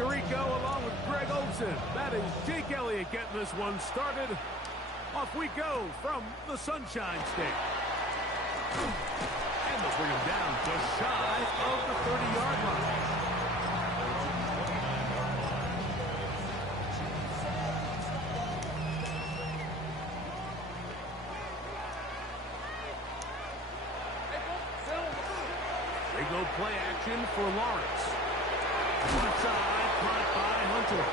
Tirico along with Greg Olson. That is Jake Elliott getting this one started. Off we go from the Sunshine State. And they'll bring him down just shy of the 30-yard line. They go play action for Lawrence. One side, caught by Hunter.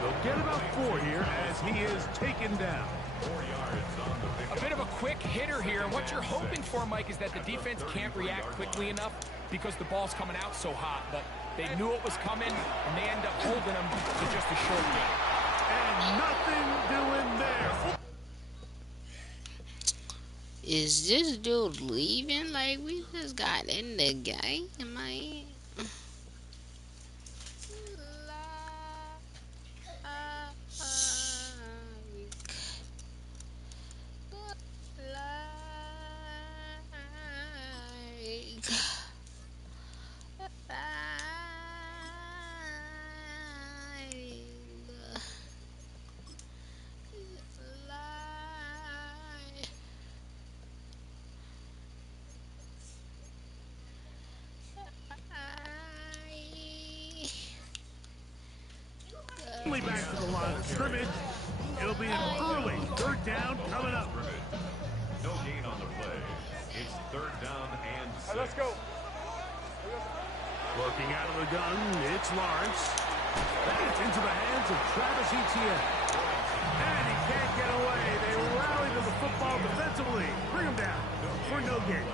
They'll get about 4 here as he is taken down. 4 yards on the pick. A bit of a quick hitter here. What you're hoping for, Mike, is that the defense can't react quickly enough because the ball's coming out so hot. But they knew it was coming, and they end up holding them to just a short game. And nothing doing there. Is this dude leaving? Like, we just got in the game, man. Back to the line of scrimmage. It'll be an early 3rd down coming up. No gain on the play. It's 3rd down and 6. Let's go. Working out of the gun, it's Lawrence. It's into the hands of Travis Etienne. And he can't get away. They rally to the football defensively. Bring him down for no gain.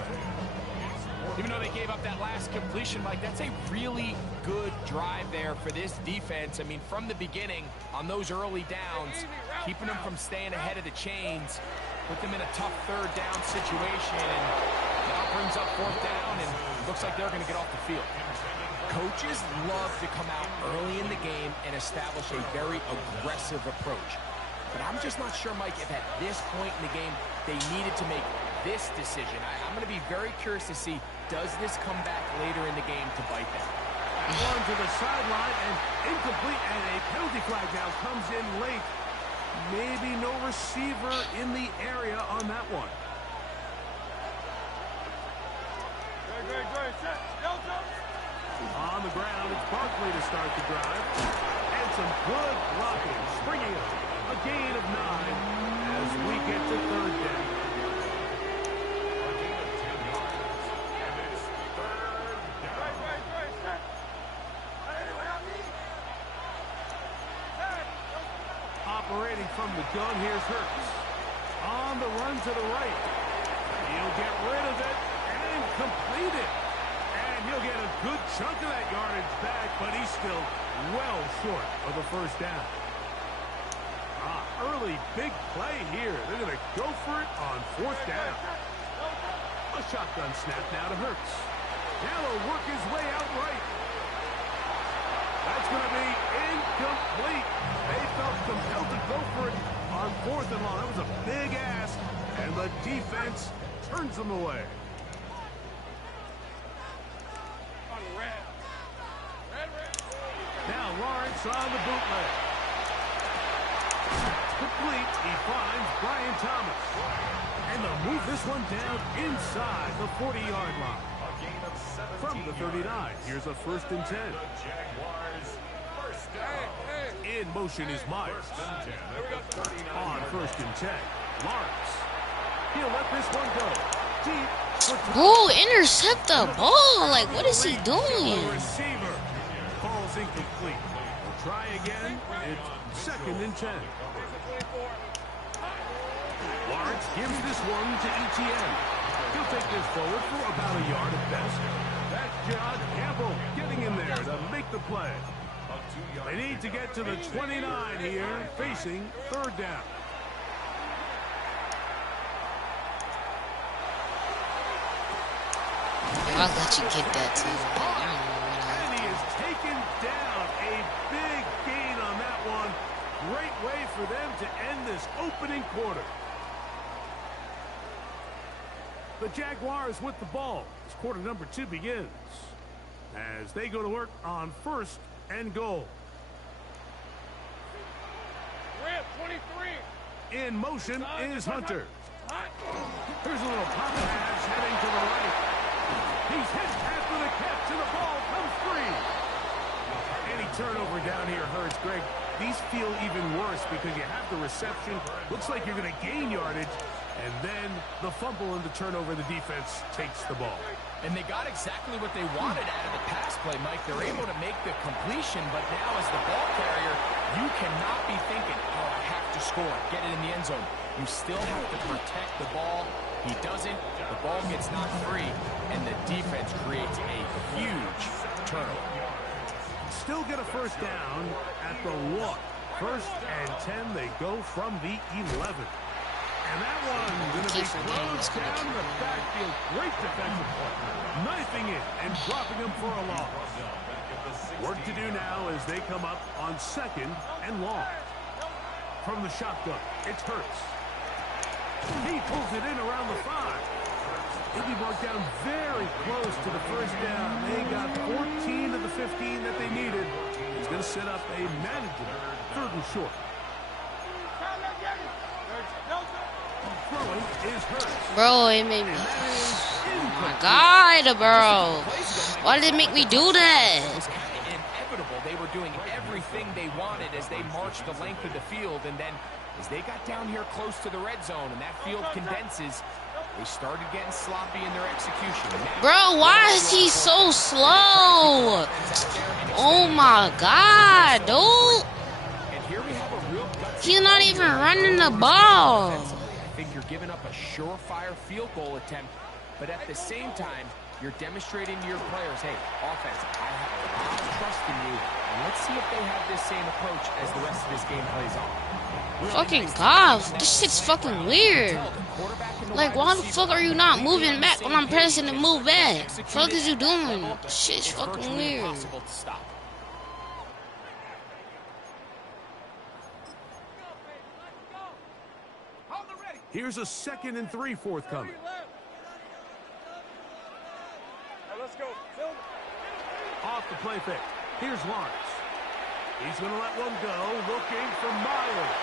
Even though they gave up that last completion, Mike, that's a really good drive there for this defense. I mean, from the beginning, on those early downs, keeping them from staying ahead of the chains, put them in a tough 3rd down situation, and now brings up 4th down, and looks like they're going to get off the field. Coaches love to come out early in the game and establish a very aggressive approach. But I'm just not sure, Mike, if at this point in the game they needed to make this decision. I'm going to be very curious to see, does this come back later in the game to bite them? One to the sideline and incomplete, and a penalty flag now comes in late. Maybe no receiver in the area on that one. On the ground, it's Barkley to start the drive. And some good blocking, springing up. A gain of 9 as we get to 3rd down. Operating from the gun, here's Hurts. On the run to the right. He'll get rid of it and complete it. And he'll get a good chunk of that yardage back, but he's still well short of the 1st down. Early big play here. They're going to go for it on 4th down. A shotgun snap now to Hurts. Now he'll work his way out right. That's going to be incomplete. They felt compelled to go for it on 4th and long. That was a big ask, and the defense turns them away. Now Lawrence on the bootleg. Complete. He finds Brian Thomas. And they'll move this one down inside the 40-yard line. From the 39, here's a 1st and 10. In motion is Myers. On 1st and 10, Lawrence. He'll let this one go. Deep. Bro, intercept the ball. Like, what is he doing? Receiver. Ball's incomplete. We'll try again. It's 2nd and 10. Lawrence gives this one to Etienne. He'll take this forward for about a yard at best. That's John Campbell getting in there to make the play. They need to get to the 29 here, facing 3rd down. I'll let you get that too. And he is taken down. A big gain on that one. Great way for them to end this opening quarter. The Jaguars with the ball as quarter number 2 begins. As they go to work on 1st and goal. In motion is Hunter. Here's a little pop pass heading to the right. He's hit after the catch, and the ball comes free. Any turnover down here hurts, Greg. These feel even worse because you have the reception. Looks like you're going to gain yardage, and then the fumble and the turnover, the defense takes the ball. And they got exactly what they wanted out of the pass play, Mike. They're able to make the completion, but now as the ball carrier, you cannot be thinking, oh, I have to score, get it in the end zone. You still have to protect the ball. He doesn't. The ball gets knocked free, and the defense creates a huge turnover. Still get a first down at the 1. 1st and 10, they go from the 11. And that one going to be closed down in the backfield. Great defensive play. Knifing it and dropping him for a loss. Work to do now as they come up on 2nd and long. From the shotgun, it's Hurts. He pulls it in around the 5. He'll be marked down very close to the first down. They got 14 of the 15 that they needed. He's going to set up a manageable 3rd and short. Throwing is Hurts. Bro, it made me. Oh my God, bro. Why did it make me do that? It was kind of inevitable. They were doing everything they wanted as they marched the length of the field, and then as they got down here close to the red zone and that field condenses, they started getting sloppy in their execution. Bro, why is he so slow? Oh my God, dude. And here we have a real He's not even running the ball. I think you're giving up a surefire field goal attempt, but at the same time, you're demonstrating to your players, hey, offense, I have a lot of trust in you, and let's see if they have this same approach as the rest of this game plays on. Fucking God, this shit's fucking weird. Like, why the fuck are you not moving back when I'm pressing to move back? Fuck is you doing? Shit's fucking weird. Here's a 2nd and 3 forthcoming. Let's go. Off the play fake. Here's Lawrence. He's going to let one go, looking for Myers.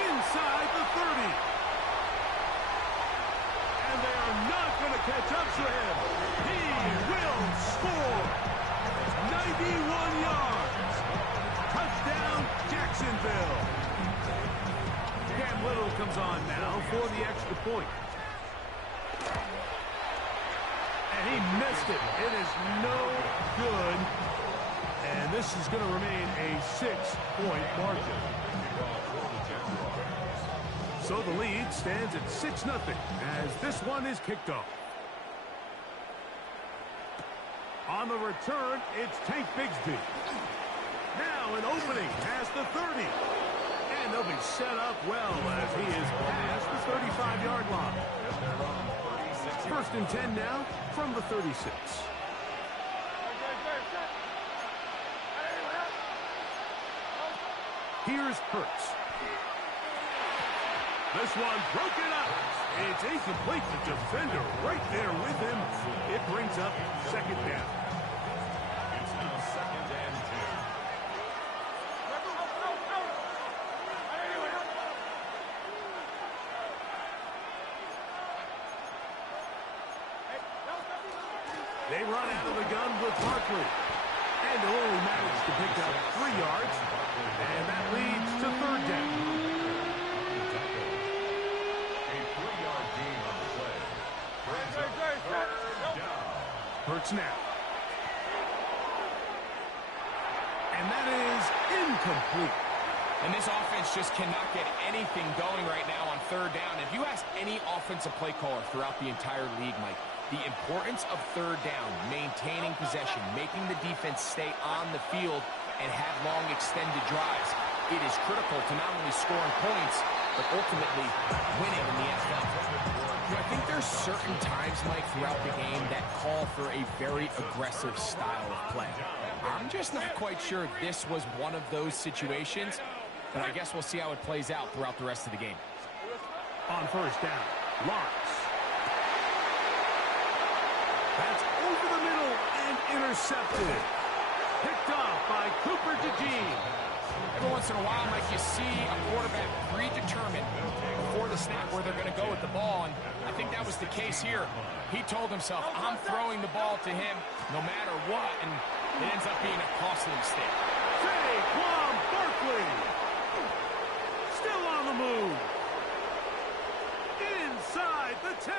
Inside the 30. And they are not going to catch up to him. He will score. 91 yards. Touchdown, Jacksonville. Cam Little comes on now for the extra point. And he missed it. It is no good. And this is going to remain a 6-point margin. So the lead stands at 6-0 as this one is kicked off. On the return, it's Tank Bigsby. Now an opening past the 30. And they'll be set up well as he is past the 35-yard line. 1st and 10 now from the 36. Here's Hurts. This one broken up. It's incomplete. The defender right there with him. It brings up 2nd down. It's now 2nd and 10. They run out of the gun with Barkley. And they'll only manage to pick up 3 yards. And that leads to 3rd down. A 3-yard gain on the play. Brings up 3rd down. Hurts now. And that is incomplete. And this offense just cannot get anything going right now on 3rd down. If you ask any offensive play caller throughout the entire league, Mike, the importance of 3rd down, maintaining possession, making the defense stay on the field and have long extended drives, it is critical to not only scoring points, but ultimately winning in the NFL. I think there's certain times, Mike, throughout the game that call for a very aggressive style of play. I'm just not quite sure this was one of those situations, but I guess we'll see how it plays out throughout the rest of the game. On 1st down, Lawrence. That's over the middle and intercepted. Picked up Cooper DeJean. Every once in a while, Mike, you see a quarterback predetermined before the snap where they're going to go with the ball, and I think that was the case here. He told himself, I'm throwing the ball to him no matter what, and it ends up being a costly mistake. Saquon Barkley. Still on the move. Inside the 10.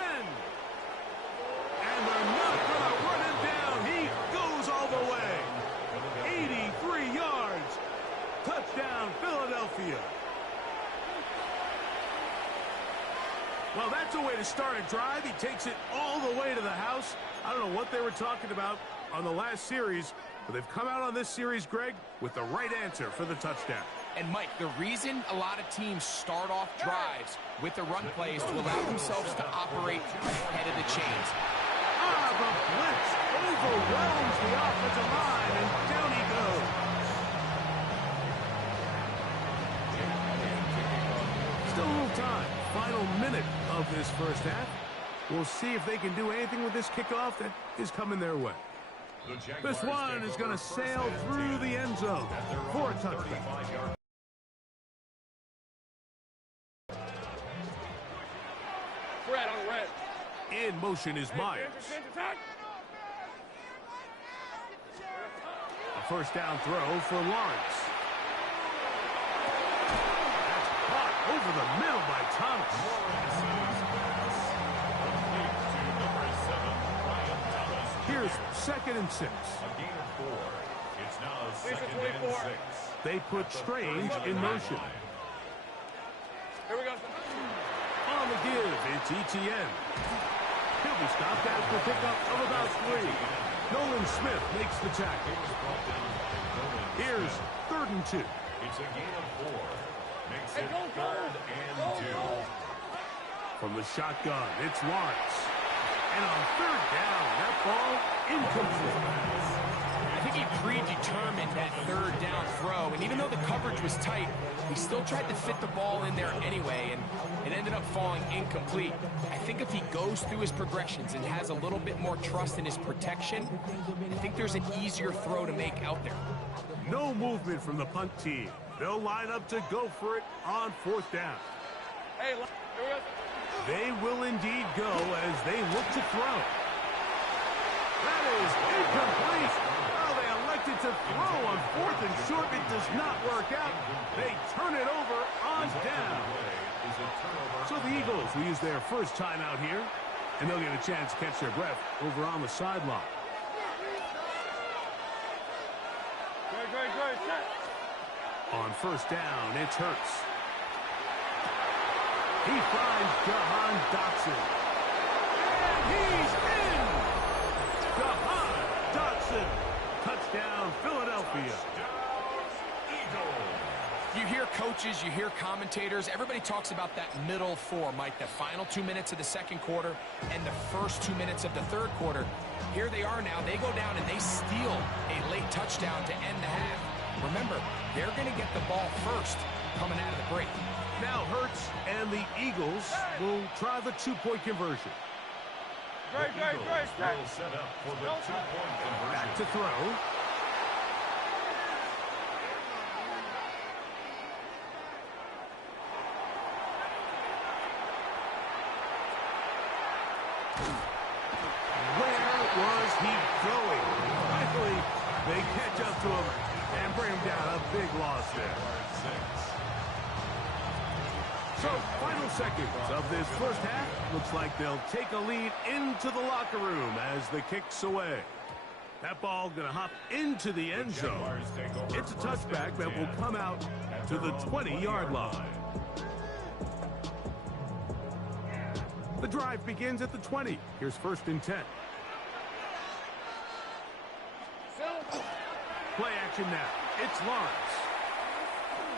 And they're not going to run him down. He goes all the way. 83 yards. Touchdown, Philadelphia. Well, that's a way to start a drive. He takes it all the way to the house. I don't know what they were talking about on the last series, but they've come out on this series, Greg, with the right answer for the touchdown. And, Mike, the reason a lot of teams start off drives with the run play is to allow themselves to operate ahead of the chains. The blitz overwhelms the offensive line, and down he goes. Still a little time. Final minute of this first half. We'll see if they can do anything with this kickoff that is coming their way. This one is going to sail through the end zone for a touchdown. Red on red. In motion is Myers. A first down throw for Lawrence. That's caught over the middle by Thomas. Here's 2nd and 6. A gain of 4. It's now 2nd and 6. They put Strange in motion. Here we go. On the give, it's Etienne. He'll be stopped after a pickup of about 3. Nolan Smith makes the tackle. Here's 3rd and 2. It's a gain of 4. Makes it 3rd and 2. From the shotgun, it's Lawrence. And on 3rd down, that ball incomplete. I think he predetermined that 3rd down throw, and even though the coverage was tight, he still tried to fit the ball in there anyway, and it ended up falling incomplete. I think if he goes through his progressions and has a little bit more trust in his protection, I think there's an easier throw to make out there. No movement from the punt team. They'll line up to go for it on 4th down. Hey, here we go. They will indeed go as they look to throw. That is incomplete. Well, they elected to throw on 4th and short. It does not work out. They turn it over on down. So the Eagles will use their first timeout here, and they'll get a chance to catch their breath over on the sideline. Great. On 1st down, it's Hurts. He finds Jahan Dotson. And he's in! Jahan Dotson. Touchdown, Philadelphia. You hear coaches, you hear commentators, everybody talks about that middle 4, Mike, the final 2 minutes of the 2nd quarter and the first 2 minutes of the 3rd quarter. Here they are now. They go down and they steal a late touchdown to end the half. Remember, they're going to get the ball first coming out of the break. Now Hurts and the Eagles will try the 2-point conversion. Great. Will set up for the 2-point conversion. Back to throw. Where was he going? Finally, they catch up to him and bring him down. A big loss there. So, final seconds of this first half. Looks like they'll take a lead into the locker room as the kick's away. That ball going to hop into the end zone. It's a touchback that will come out to the 20-yard line. The drive begins at the 20. Here's 1st and 10. Play action now. It's Lawrence.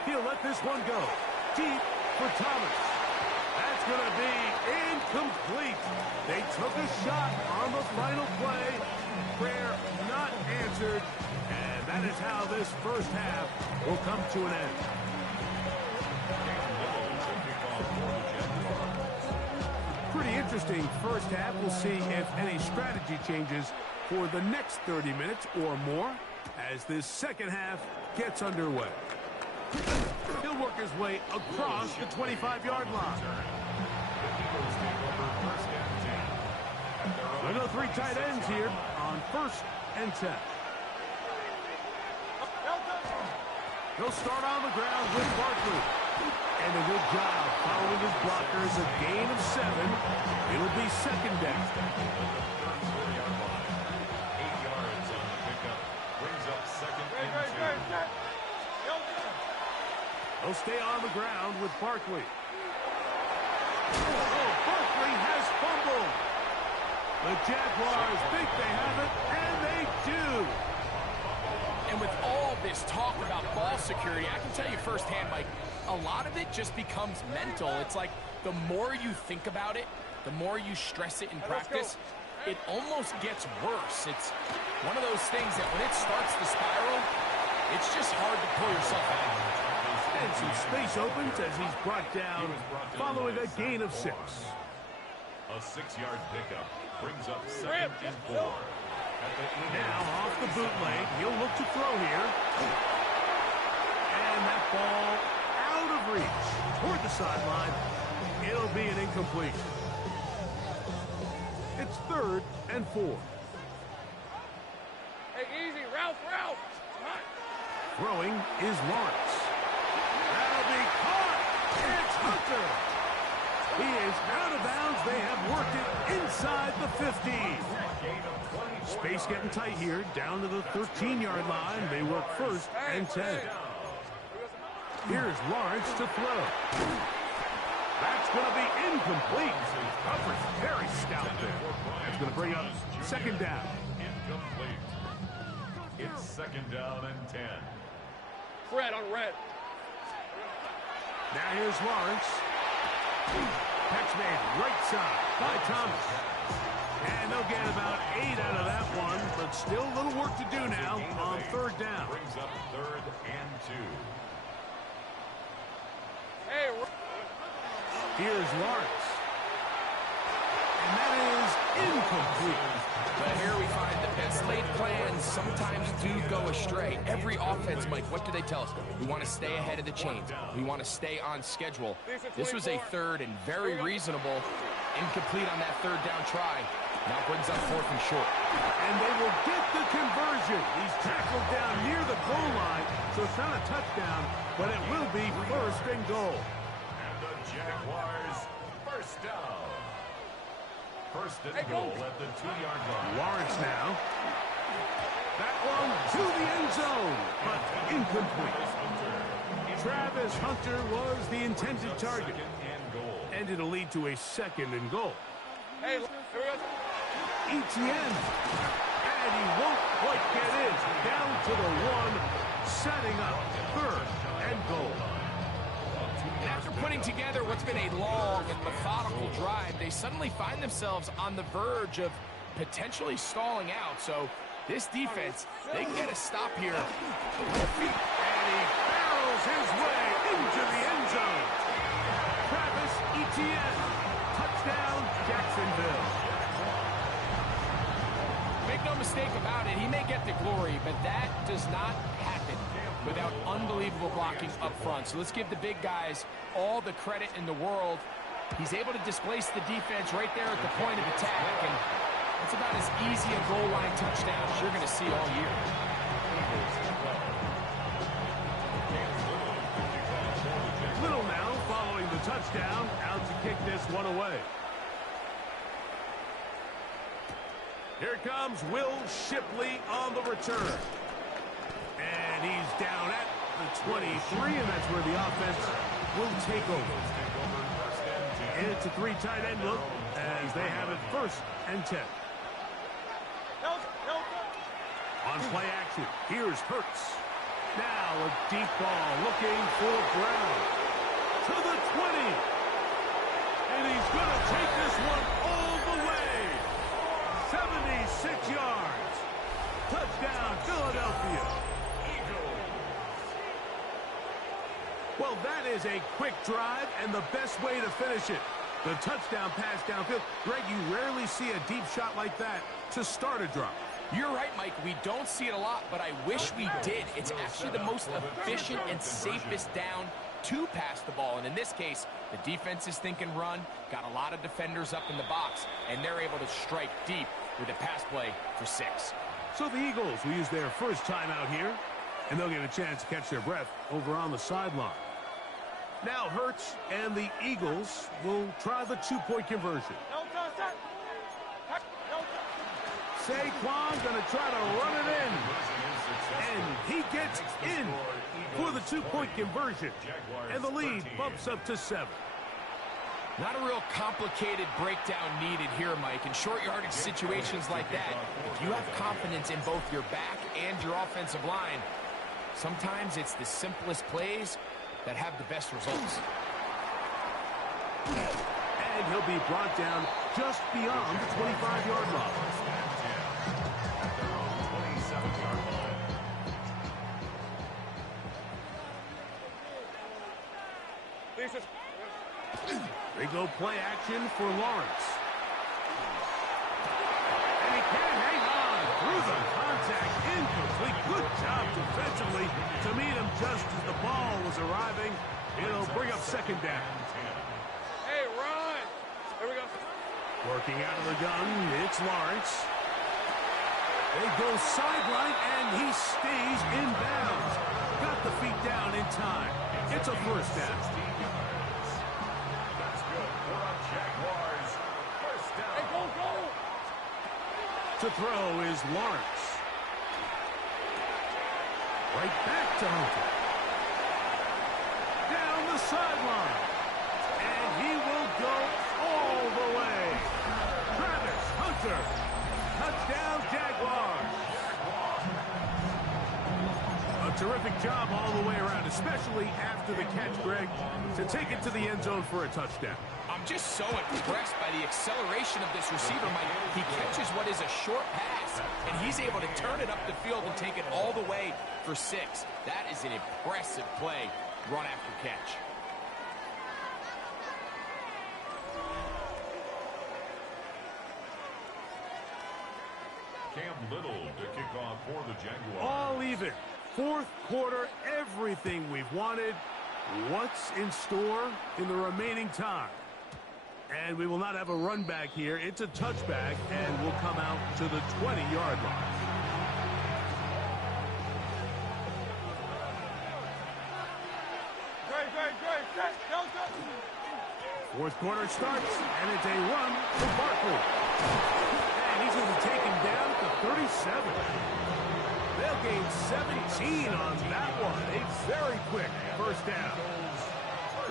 He'll let this one go. Deep for Thomas. That's going to be incomplete. They took a shot on the final play. Prayer not answered. And that is how this first half will come to an end. Pretty interesting first half. We'll see if any strategy changes for the next 30 minutes or more. as this second half gets underway. He'll work his way across the 25-yard line. We'll go 3 tight ends here on 1st and 10. He'll start on the ground with Barkley. And a good job following his blockers, a gain of 7. It'll be 2nd down. 8 yards on the pickup. Brings up 2nd and 2. He'll stay on the ground with Barkley. Oh, Barkley has fumbled. The Jaguars think they have it, and they do. And with all this talk about ball security, I can tell you firsthand, Mike, a lot of it just becomes mental. It's like the more you think about it, the more you stress it in practice, it almost gets worse. It's one of those things that when it starts to spiral, it's just hard to pull yourself out of it. And some space opens as he's brought down following a gain of 6. A 6-yard pickup brings up 2nd and 4. Now off the bootleg, he'll look to throw here. And that ball out of reach toward the sideline. It'll be an incomplete. It's 3rd and 4. Hey, easy, Ralph. Throwing is Lawrence. That'll be caught. It's Hunter. He is out of bounds. They have worked it inside the 15. Space getting tight here, down to the 13-yard line. They work 1st and 10. Here's Lawrence to throw. That's going to be incomplete. Coverage very stout there. That's going to bring up 2nd down. Incomplete. It's 2nd down and 10. Fred on red. Now here's Lawrence. Catch made right side by Thomas. And they'll get about 8 out of that one, but still a little work to do now on 3rd down. Brings up 3rd and 2. Hey, Here's Lawrence. And that is incomplete. But here we find the best laid plans sometimes do go astray. Every offense, Mike, what do they tell us? We want to stay ahead of the chains. We want to stay on schedule. This was a 3rd and very reasonable. Incomplete on that 3rd down try. Now brings up 4th and short. And they will get the conversion. He's tackled down near the goal line, so it's not a touchdown, but it will be 1st and goal. And the Jaguars 1st down. 1st and goal at the 2-yard line. Lawrence now. That one to the end zone, but incomplete. Travis Hunter was the intended target. 2nd and goal. And it'll lead to a 2nd and goal. hey, here we go. Etienne. And he won't quite get in. Down to the 1, setting up 3rd and goal. And after putting together what's been a long and methodical drive, they suddenly find themselves on the verge of potentially stalling out. So this defense, they can get a stop here. And he barrels his way into the end zone. Travis Etienne. Touchdown, Jacksonville. Make no mistake about it, he may get the glory, but that does not happen without unbelievable blocking up front. So let's give the big guys all the credit in the world. He's able to displace the defense right there at the point of attack, and that's about as easy a goal line touchdown as you're going to see all year. Little now following the touchdown, out to kick this one away. Here comes Will Shipley on the return. And he's down at the 23, and that's where the offense will take over. And it's a 3 tight end look as they have it 1st and 10. On play action, here's Hurts. Now a deep ball looking for Brown. To the 20. And he's going to take this one all the way. 76 yards. Touchdown, Philadelphia. Well, that is a quick drive and the best way to finish it. The touchdown pass downfield. Greg, you rarely see a deep shot like that to start a drive. You're right, Mike. We don't see it a lot, but I wish we did. It's actually the most efficient and safest down to pass the ball. And in this case, the defense is thinking run, got a lot of defenders up in the box, and they're able to strike deep with a pass play for 6. So the Eagles will use their first timeout here, and they'll get a chance to catch their breath over on the sideline. Now Hurts and the Eagles will try the 2-point conversion. Saquon going to try to run it in. And he gets in for the 2-point conversion. And the lead bumps up to 7. Not a real complicated breakdown needed here, Mike. In short yardage situations like that, if you have confidence in both your back and your offensive line, sometimes it's the simplest plays that have the best results. And he'll be brought down just beyond the 25-yard line. They go play action for Lawrence. And he can't hang on through the contact. Incomplete. Good job defensively to meet him just as the ball was arriving. It'll bring up 2nd down. Hey, run! Here we go. Working out of the gun, it's Lawrence. They go sideline, and he stays in bounds. Got the feet down in time. It's a 1st down. To throw is Lawrence. Right back to Hunter. Down the sideline. And he will go all the way. Travis Hunter. Touchdown, Jaguars. A terrific job all the way around, especially after the catch, Greg, to take it to the end zone for a touchdown. I'm just so impressed by the acceleration of this receiver, Mike. He catches what is a short pass, and he's able to turn it up the field and take it all the way for 6. That is an impressive play, run after catch. Cam Little to kick off for the Jaguars. All even. 4th quarter, everything we've wanted. What's in store in the remaining time? And we will not have a run back here. It's a touchback, and we'll come out to the 20-yard line. Great. 4th quarter starts, and it's a run for Barkley. And he's going to be taken down at the 37. They'll gain 17 on that one. A very quick 1st down.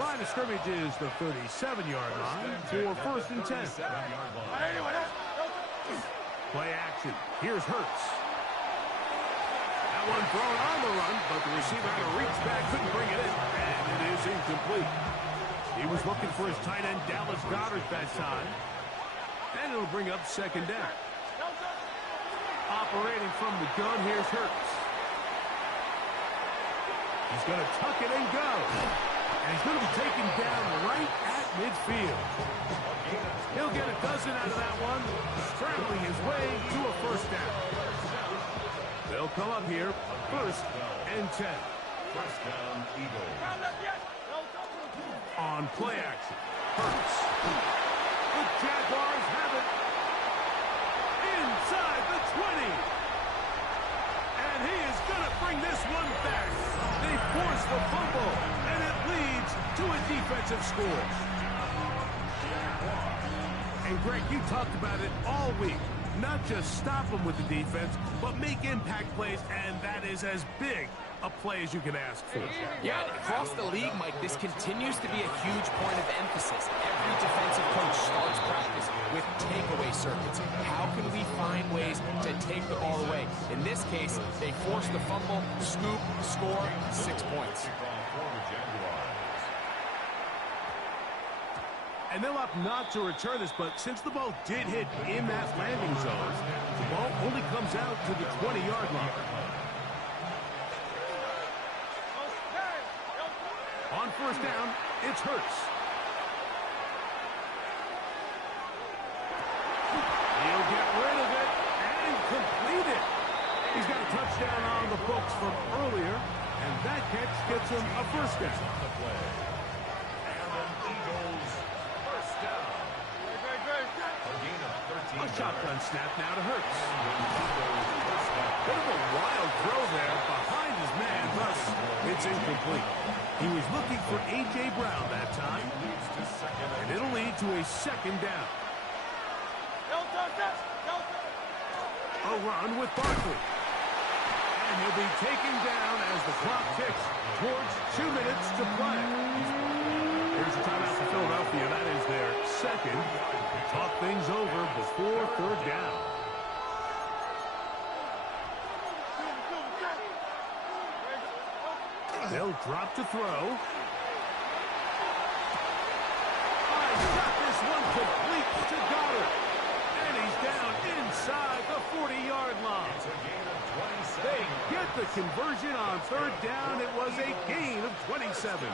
Line of scrimmage is the 37-yard line for 1st and 10. Play action. Here's Hurts. That one thrown on the run, but the receiver had to reach back, couldn't bring it in, and it is incomplete. He was looking for his tight end, Dallas Goedert, that time. And it'll bring up 2nd down. Operating from the gun, here's Hurts. He's going to tuck it and go. And he's going to be taken down right at midfield. He'll get a dozen out of that one, scrambling his way to a 1st down. They'll come up here, 1st and 10. 1st down, Eagles. On play action, Hurts. The Jaguars have it inside the 20. And he is going to bring this one back. They force the fumble, and it leads to a defensive score. And Greg, you talked about it all week. Not just stop them with the defense, but make impact plays, and that is as big a play as you can ask for. Yeah, across the league, Mike, this continues to be a huge point of emphasis. Every defensive coach starts practice with takeaway circuits. How can we find ways to take the ball away? In this case, they force the fumble, scoop, score, 6 points. And they'll opt not to return this, but since the ball did hit in that landing zone, the ball only comes out to the 20-yard line. On 1st down, it's Hurts. He'll get rid of it and complete it. books from earlier, and that catch gets him a first down. On the play. And an Eagles first down. A gain of 13 A shotgun snap now to Hurts. First down. Bit of a wild throw there behind his man, thus it's incomplete. He was looking for A.J. Brown that time, Leads to second and it'll lead to a second down. A run with Barkley. And he'll be taken down as the clock ticks towards 2 minutes to play. Here's a timeout for Philadelphia. That is their second. Talk things over before third down. They'll drop to throw. Shot this one complete to Goddard. And he's down inside the 40-yard line. It's a gain of 27. They get the conversion on third down. It was a gain of 27.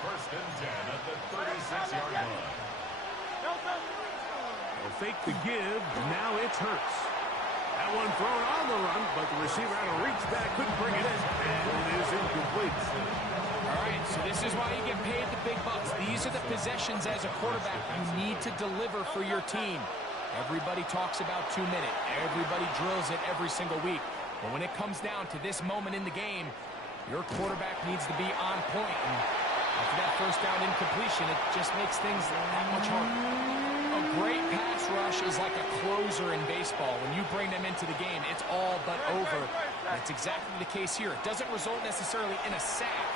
First and 10 at the 36-yard line. They'll fake the give. Now it's Hurts. That one thrown on the run, but the receiver had to reach back, couldn't bring it in, and it is incomplete. All right, so this is why you get paid the big bucks. These are the possessions as a quarterback you need to deliver for your team. Everybody talks about 2 minute. Everybody drills it every single week. But when it comes down to this moment in the game, your quarterback needs to be on point. And after that first down incompletion, it just makes things that much harder. A great pass rush is like a closer in baseball. When you bring them into the game, it's all but over. That's exactly the case here. It doesn't result necessarily in a sack,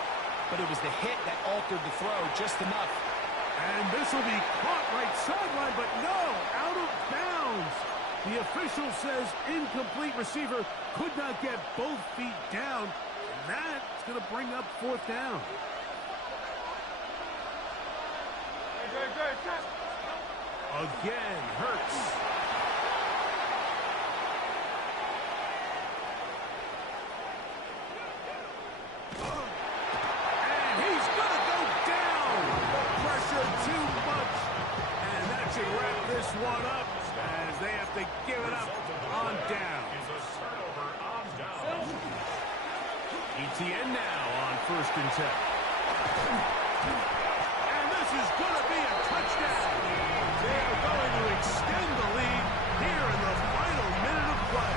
but it was the hit that altered the throw just enough. And this will be caught right sideline, but no, out of bounds. The official says incomplete. Receiver could not get both feet down. And that's going to bring up fourth down. Again, Hurts. And he's going to go down. Pressure too much. And that should wrap this one up as they have to give it up on down. Is a turnover on down. ETN now on first and 10. And this is going to be a touchdown. They are going to extend the lead here in the final minute of play.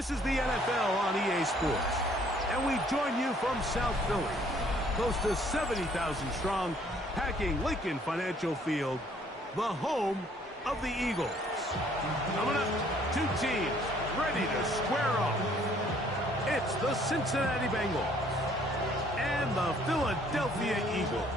This is the NFL on EA Sports, and we join you from South Philly, close to 70,000 strong, packing Lincoln Financial Field, the home of the Eagles. Coming up, two teams ready to square off. It's the Cincinnati Bengals and the Philadelphia Eagles.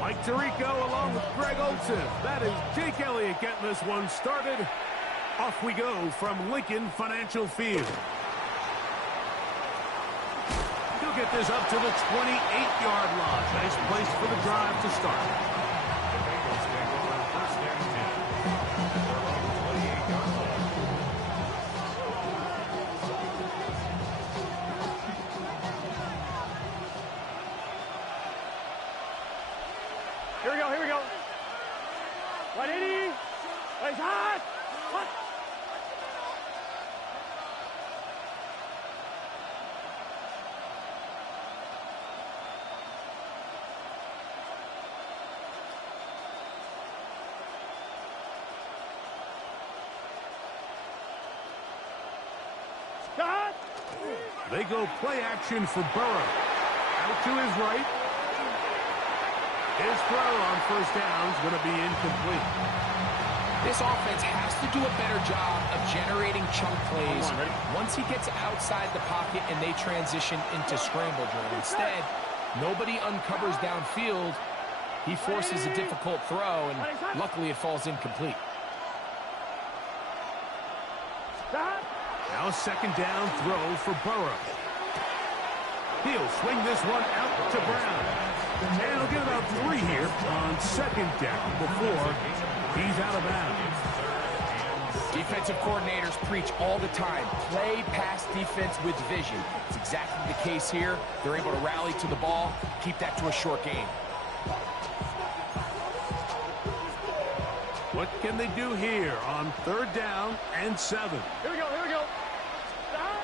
Mike Tirico along with Greg Olsen. That is Jake Elliott getting this one started. Off we go from Lincoln Financial Field. He'll get this up to the 28-yard line. Nice place for the drive to start. Here we go. 180. It's hot. Hot. Stop. They go play action for Burrow. Out to his right. His throw on first down is going to be incomplete. This offense has to do a better job of generating chunk plays once he gets outside the pocket and they transition into scramble drill. Instead, nobody uncovers downfield. He forces a difficult throw, and luckily it falls incomplete. Now second down throw for Burrow. He'll swing this one out to Brown. And he'll get about 3 here on second down before he's out of bounds. Defensive coordinators preach all the time, play pass defense with vision. It's exactly the case here. They're able to rally to the ball, keep that to a short game. What can they do here on third down and 7? Here we go. Stop.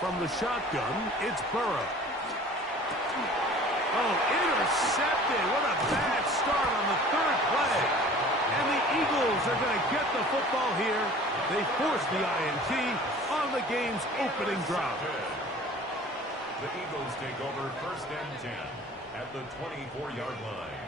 From the shotgun, it's Burrow. Oh, intercepted. What a bad start on the third play. And the Eagles are going to get the football here. They force the INT on the game's opening drive. The Eagles take over first and 10 at the 24-yard line.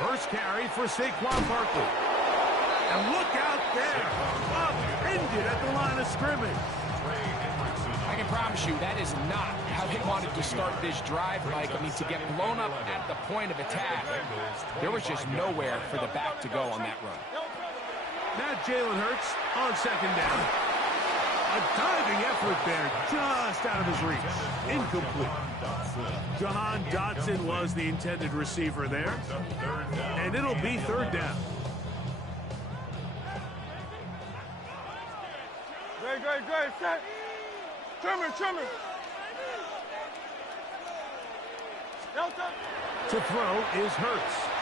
First carry for Saquon Barkley. And look out there. Upended at the line of scrimmage. I can promise you that is not how they wanted to start this drive, Mike. I mean, to get blown up at the point of attack, there was just nowhere for the back to go on that run. Now Jalen Hurts on second down. A diving effort there, just out of his reach. Incomplete. Jahan Dotson was the intended receiver there. And it'll be third down. Great. Set. Trimmer. To throw is Hurts.